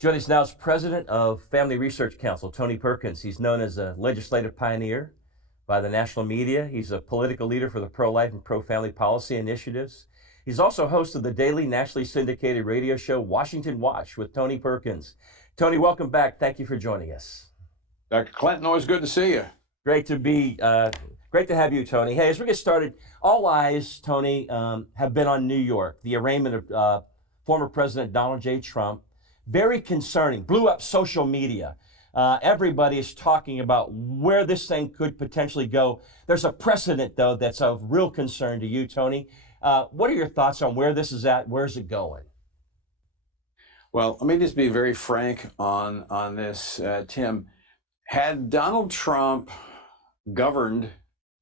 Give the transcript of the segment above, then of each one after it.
Joining us now is President of Family Research Council, Tony Perkins. He's known as a legislative pioneer by the national media. He's a political leader for the pro-life and pro-family policy initiatives. He's also host of the daily nationally syndicated radio show, Washington Watch with Tony Perkins. Tony, welcome back. Thank you for joining us. Dr. Clinton, always good to see you. Great to have you, Tony. Hey, as we get started, all eyes, Tony, have been on New York, the arraignment of former President Donald J. Trump. Very concerning, blew up social media. Everybody is talking about where this thing could potentially go. There's a precedent, though, that's of real concern to you, Tony. What are your thoughts on where this is at? Where's it going? Well, let me just be very frank on this, Tim. Had Donald Trump governed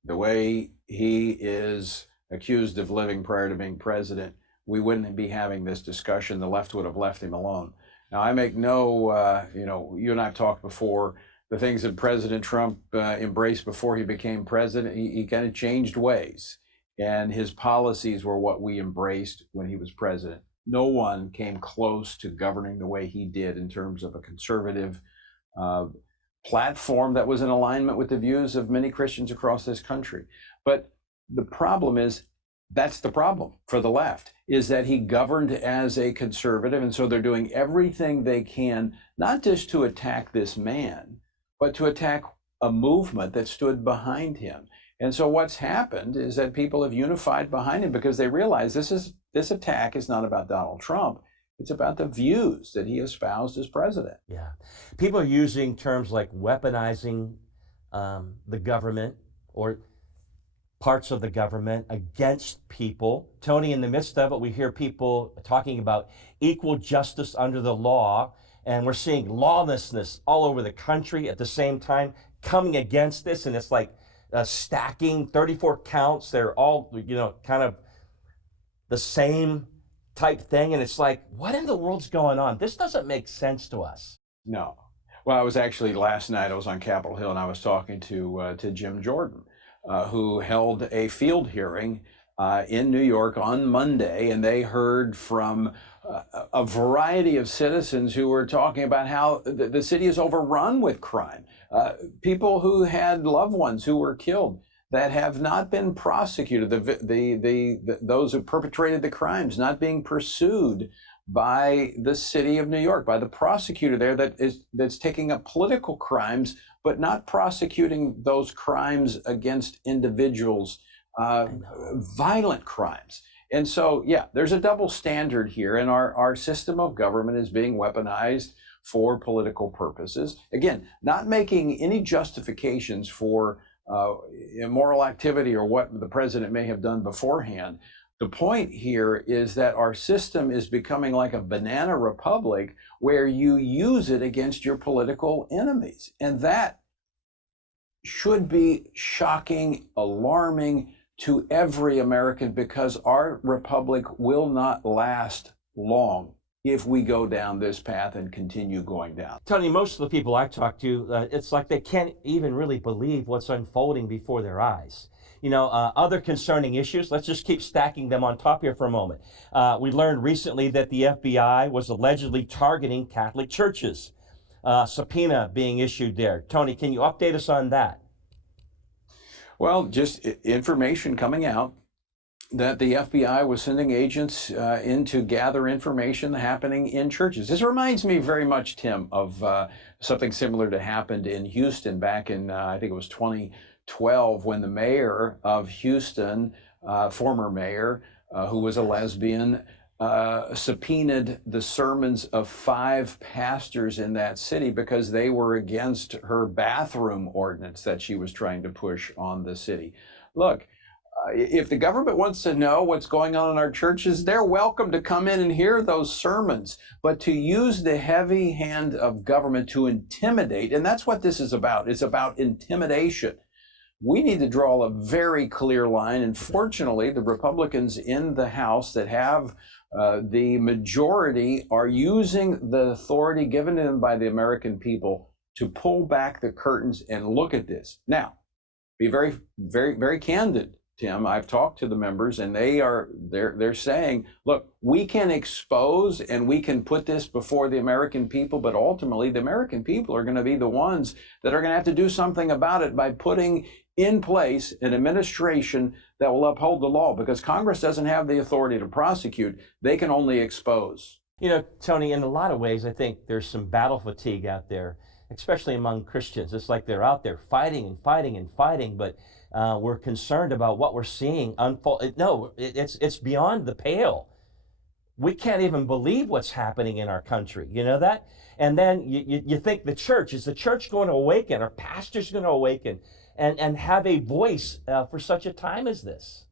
the way he is accused of living prior to being president, we wouldn't be having this discussion. The left would have left him alone. Now, I make no, you and I have talked before, the things that President Trump embraced before he became president, he kind of changed ways. And his policies were what we embraced when he was president. No one came close to governing the way he did in terms of a conservative platform that was in alignment with the views of many Christians across this country. But the problem is, that's the problem for the left, is that he governed as a conservative. And so they're doing everything they can, not just to attack this man, but to attack a movement that stood behind him. And so what's happened is that people have unified behind him because they realize this attack is not about Donald Trump. It's about the views that he espoused as president. Yeah. People are using terms like weaponizing the government or parts of the government against people. Tony, in the midst of it, we hear people talking about equal justice under the law, and we're seeing lawlessness all over the country at the same time coming against this, and it's like stacking 34 counts. They're all, kind of the same type thing, and it's like, what in the world's going on? This doesn't make sense to us. No. Well, I was actually last night, I was on Capitol Hill, and I was talking to Jim Jordan, who held a field hearing in New York on Monday, and they heard from a variety of citizens who were talking about how the city is overrun with crime. People who had loved ones who were killed that have not been prosecuted, those who perpetrated the crimes not being pursued by the city of New York, by the prosecutor there that's taking up political crimes, but not prosecuting those crimes against individuals, violent crimes. And so, yeah, there's a double standard here, and our system of government is being weaponized for political purposes. Again, not making any justifications for immoral activity or what the president may have done beforehand. The point here is that our system is becoming like a banana republic where you use it against your political enemies. And that should be shocking, alarming to every American, because our republic will not last long if we go down this path and continue going down. Tony, most of the people I talk to, it's like they can't even really believe what's unfolding before their eyes. Other concerning issues, let's just keep stacking them on top here for a moment. We learned recently that the FBI was allegedly targeting Catholic churches. Subpoena being issued there. Tony, can you update us on that? Well, just information coming out that the FBI was sending agents in to gather information happening in churches. This reminds me very much, Tim, of something similar that happened in Houston back in, I think it was 2012, when the mayor of Houston, former mayor, who was a lesbian, subpoenaed the sermons of 5 pastors in that city because they were against her bathroom ordinance that she was trying to push on the city. Look, if the government wants to know what's going on in our churches, they're welcome to come in and hear those sermons. But to use the heavy hand of government to intimidate, and that's what this is about. It's about intimidation. We need to draw a very clear line. And fortunately, the Republicans in the House that have the majority are using the authority given to them by the American people to pull back the curtains and look at this. Now, be very, very, very candid. Tim, I've talked to the members, and they're saying, look, we can expose and we can put this before the American people, but ultimately the American people are going to be the ones that are going to have to do something about it by putting in place an administration that will uphold the law, because Congress doesn't have the authority to prosecute. They can only expose. You know, Tony, in a lot of ways, I think there's some battle fatigue out there, especially among Christians. It's like they're out there fighting and fighting and fighting, but we're concerned about what we're seeing unfold. No, it's beyond the pale. We can't even believe what's happening in our country. You know that? And then you think is the church going to awaken? Are pastors going to awaken and have a voice for such a time as this?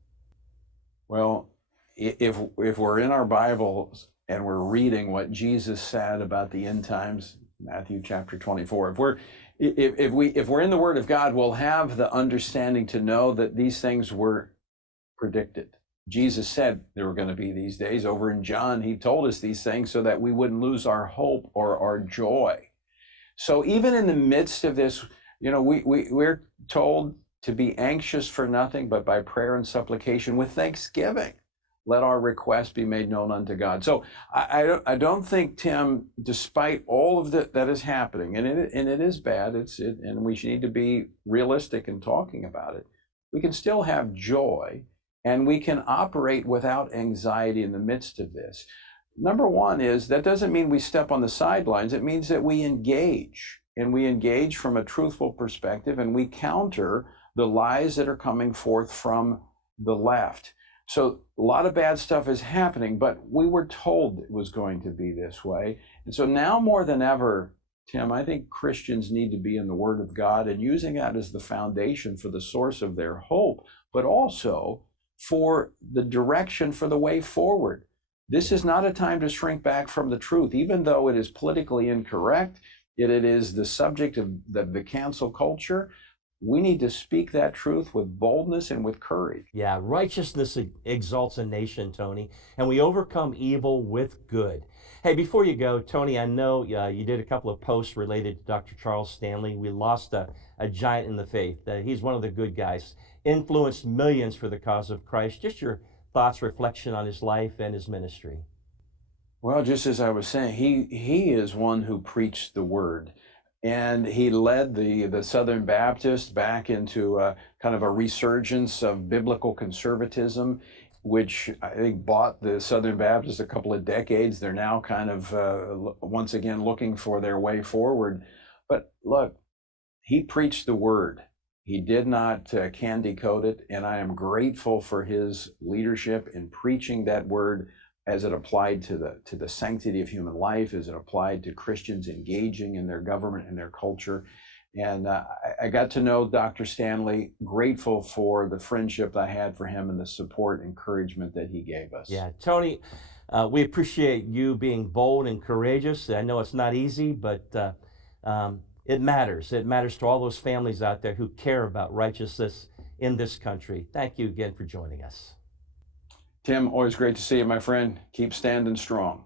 Well, if we're in our Bibles and we're reading what Jesus said about the end times, Matthew chapter 24, if we're in the Word of God, we'll have the understanding to know that these things were predicted. Jesus said there were going to be these days. Over in John, he told us these things so that we wouldn't lose our hope or our joy. So even in the midst of this, you know, we're told to be anxious for nothing, but by prayer and supplication with thanksgiving, let our requests be made known unto God. So I don't think, Tim, despite all of that is happening, and it is bad, and we need to be realistic in talking about it, we can still have joy, and we can operate without anxiety in the midst of this. Number one is, that doesn't mean we step on the sidelines. It means that we engage, and we engage from a truthful perspective, and we counter the lies that are coming forth from the left. So a lot of bad stuff is happening, but we were told it was going to be this way. And so now more than ever, Tim, I think Christians need to be in the Word of God and using that as the foundation for the source of their hope, but also for the direction for the way forward. This is not a time to shrink back from the truth, even though it is politically incorrect, yet it is the subject of the cancel culture. We need to speak that truth with boldness and with courage. Yeah, righteousness exalts a nation, Tony, and we overcome evil with good. Hey, before you go, Tony, I know you did a couple of posts related to Dr. Charles Stanley. We lost a giant in the faith. He's one of the good guys, influenced millions for the cause of Christ. Just your thoughts, reflection on his life and his ministry. Well, just as I was saying, he is one who preached the word. And he led the Southern Baptists back into kind of a resurgence of biblical conservatism, which I think bought the Southern Baptists a couple of decades. They're now kind of once again looking for their way forward. But look, he preached the word. He did not candy coat it, and I am grateful for his leadership in preaching that word as it applied to the sanctity of human life, as it applied to Christians engaging in their government and their culture. And I got to know Dr. Stanley, grateful for the friendship I had for him and the support, encouragement that he gave us. Yeah, Tony, we appreciate you being bold and courageous. I know it's not easy, but it matters. It matters to all those families out there who care about righteousness in this country. Thank you again for joining us. Tim, always great to see you, my friend. Keep standing strong.